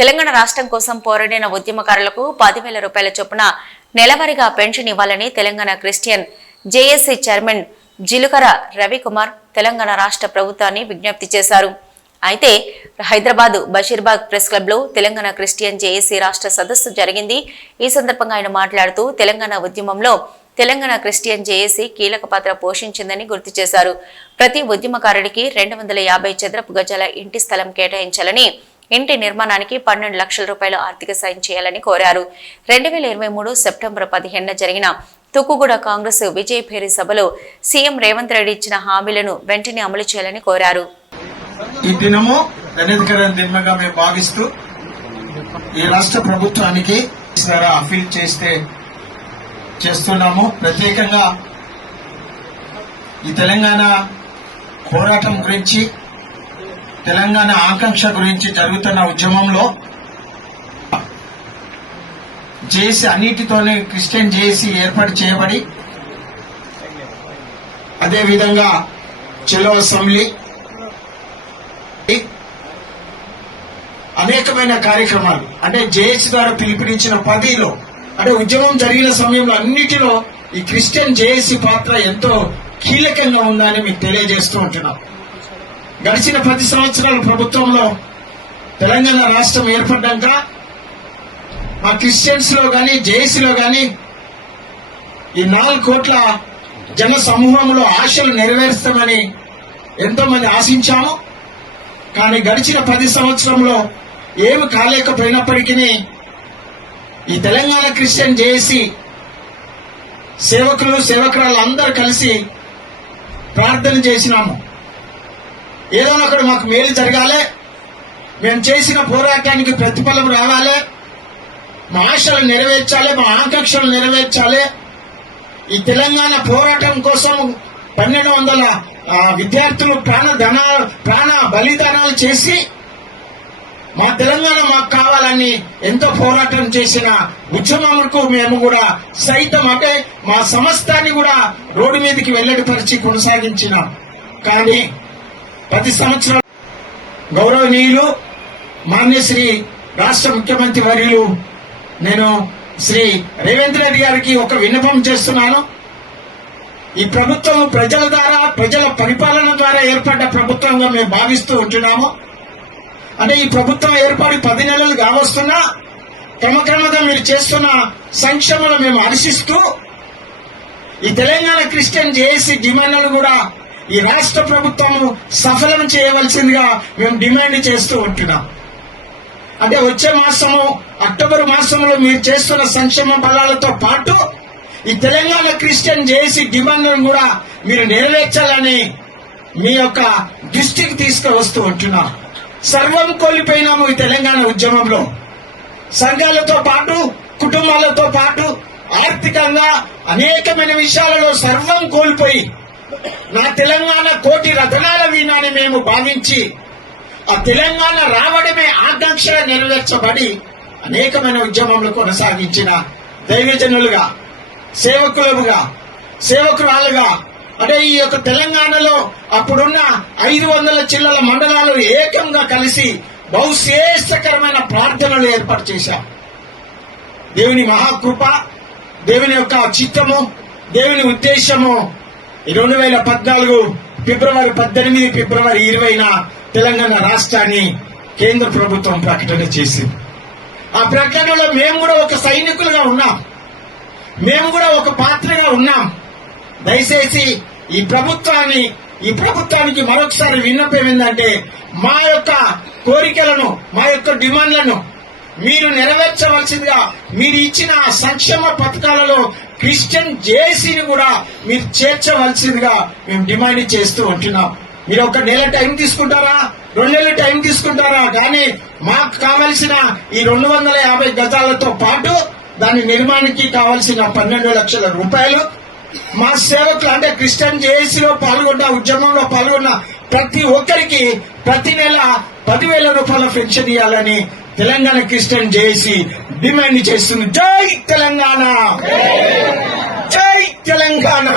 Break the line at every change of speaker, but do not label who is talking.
తెలంగాణ రాష్ట్రం కోసం పోరాడిన ఉద్యమకారులకు పదివేల రూపాయల చొప్పున నెలవారీగా పెన్షన్ ఇవ్వాలని Telangana Christian JAC chairman Jilukara Ravikumar Telangana రాష్ట్ర ప్రభుత్వాన్ని విజ్ఞప్తి చేశారు. అయితే హైదరాబాద్ బషీర్బాగ్ ప్రెస్ క్లబ్లో తెలంగాణ క్రిస్టియన్ జేఏసీ రాష్ట్ర సదస్సు జరిగింది. ఈ సందర్భంగా ఆయన మాట్లాడుతూ తెలంగాణ ఉద్యమంలో తెలంగాణ క్రిస్టియన్ జేఏసీ కీలక పాత్ర పోషించిందని గుర్తు చేశారు. ప్రతి ఉద్యమకారుడికి రెండు వందల యాభై చదరపు గజాల ఇంటి స్థలం కేటాయించాలని ఇంటి నిర్మాణానికి పన్నెండు లక్షల రూపాయల ఆర్థిక సాయం చేయాలని కోరారు. రెండు వేల ఇరవై మూడు సెప్టెంబర్ పదిహేనున జరిగిన తుక్కుగూడ కాంగ్రెస్ విజయ్ భేరి సభలో సీఎం రేవంత్ రెడ్డి ఇచ్చిన హామీలను వెంటనే అమలు చేయాలని కోరారు.
ఈ దినము ధన్యకరణ దినముగా మేము భావిస్తూ ఈ రాష్ట్ర ప్రభుత్వానికి అఫీల్ చేస్తే చేస్తున్నాము. ప్రత్యేకంగా ఈ తెలంగాణ పోరాటం గురించి తెలంగాణ ఆకాంక్ష గురించి జరుగుతున్న ఉద్యమంలో జేసీ అన్నిటితోనే క్రిస్టియన్ జేసీ ఏర్పాటు చేయబడి అదేవిధంగా చెలో అసెంబ్లీ అనేకమైన కార్యక్రమాలు. అంటే జేఏసీ ద్వారా పిలుపునిచ్చిన పదిలో అంటే ఉద్యమం జరిగిన సమయంలో అన్నిటిలో ఈ క్రిస్టియన్ జేఏసీ పాత్ర ఎంతో కీలకంగా ఉందని మీకు తెలియజేస్తూ ఉంటున్నాం. గడిచిన పది సంవత్సరాల ప్రభుత్వంలో తెలంగాణ రాష్ట్రం ఏర్పడ్డాక మా క్రిస్టియన్స్లో గాని జేఏసీలో కానీ ఈ నాలుగు కోట్ల జన సమూహంలో ఆశలు నెరవేరుస్తామని ఎంతోమంది ఆశించాము. కానీ గడిచిన పది సంవత్సరంలో ఏమి కాలేకపోయినప్పటికీ ఈ తెలంగాణ క్రిస్టియన్ జేఏసీ సేవకులు సేవకురాలు అందరూ కలిసి ప్రార్థన చేసినాము. ఏదో ఒకటి మాకు మేలు జరగాలి. మేము చేసిన పోరాటానికి ప్రతిఫలం రావాలి. మా ఆశలు నెరవేర్చాలి మా ఆకాంక్షలు నెరవేర్చాలి. ఈ తెలంగాణ పోరాటం కోసం పన్నెండు వందల విద్యార్థులు ప్రాణ ప్రాణ బలిదానాలు చేసి మా తెలంగాణ మాకు కావాలని ఎంతో పోరాటం చేసిన ఉద్యమములకు మేము కూడా సైతం అంటే మా సమస్తాన్ని కూడా రోడ్డు మీదకి వెల్లడిపరిచి కొనసాగించినాం. కానీ ప్రతి సంవత్సరం గౌరవనీయులు మాన్యశ్రీ రాష్ట్ర ముఖ్యమంత్రి వర్యులు నేను శ్రీ రేవేంద్ర రెడ్డి గారికి ఒక విన్నపం చేస్తున్నాను. ఈ ప్రభుత్వం ప్రజల ద్వారా ప్రజల పరిపాలన ద్వారా ఏర్పడ్డ ప్రభుత్వంగా మేము భావిస్తూ ఉంటున్నాము. అంటే ఈ ప్రభుత్వం ఏర్పడి పది నెలలు కావస్తున్నా క్రమక్రమంగా మీరు చేస్తున్న సంక్షేమను మేము హర్షిస్తూ ఈ తెలంగాణ క్రిస్టియన్ జేఏసీ డిమాండ్లను కూడా ఈ రాష్ట్ర ప్రభుత్వం సఫలం చేయవలసిందిగా మేము డిమాండ్ చేస్తూ ఉంటున్నాం. అంటే వచ్చే మాసము అక్టోబర్ మాసంలో మీరు చేస్తున్న సంక్షేమ బలాలతో పాటు ఈ తెలంగాణ క్రిస్టియన్ జేఏసీ డిమాండ్లను కూడా మీరు నెరవేర్చాలని మీ యొక్క దృష్టికి తీసుకువస్తూ ఉంటున్నా. సర్వం కోల్పోయినాము ఈ తెలంగాణ ఉద్యమంలో. సంఘాలతో పాటు కుటుంబాలతో పాటు ఆర్థికంగా అనేకమైన విషయాలలో సర్వం కోల్పోయి నా తెలంగాణ కోటి రతనాల వీణాన్ని మేము భావించి ఆ తెలంగాణ రావడమే ఆకాంక్ష నెరవేర్చబడి అనేకమైన ఉద్యమంలో కొనసాగించిన దైవజనులుగా సేవకులుగా సేవకురాలుగా అంటే ఈ యొక్క తెలంగాణలో అప్పుడున్న ఐదు వందల చిల్లల మండలాలు ఏకంగా కలిసి బహుశ్రేష్టకరమైన ప్రార్థనలు ఏర్పాటు చేశాం దేవుని మహాకృప దేవుని యొక్క చిత్తము దేవుని ఉద్దేశము రెండు వేల పద్నాలుగు ఫిబ్రవరి పద్దెనిమిది ఫిబ్రవరి ఇరవైన తెలంగాణ రాష్ట్రాన్ని కేంద్ర ప్రభుత్వం ప్రకటన చేసింది. ఆ ప్రకటనలో మేము కూడా ఒక సైనికులుగా ఉన్నాం. మేము కూడా ఒక పాత్రగా ఉన్నాం. దయచేసి ఈ ప్రభుత్వాన్ని ఈ ప్రభుత్వానికి మరొకసారి విన్నపం ఏంటంటే మా యొక్క కోరికలను మా యొక్క డిమాండ్లను మీరు నెరవేర్చవలసిందిగా మీరు ఇచ్చిన సంక్షేమ పథకాలలో క్రిస్టియన్ జేసీని కూడా మీరు చేర్చవలసిందిగా మేము డిమాండ్ చేస్తూ ఉంటున్నాం. మీరు ఒక నెల టైం తీసుకుంటారా? రెండు నెలల టైం తీసుకుంటారా? కానీ మాకు కావలసిన ఈ రెండు వందల యాభై గజాలతో పాటు దాని నిర్మాణానికి కావలసిన పన్నెండు లక్షల రూపాయలు మా సేవకులు అంటే క్రిస్టియన్ జేఏసీలో పాల్గొన్న ఉద్యమంలో పాల్గొన్న ప్రతి ఒక్కరికి ప్రతి నెల పదివేల రూపాయల పెన్షన్ ఇవ్వాలని తెలంగాణ క్రిస్టియన్ జేఏసీ డిమాండ్ చేస్తుంది. జై తెలంగాణ! జై తెలంగాణ!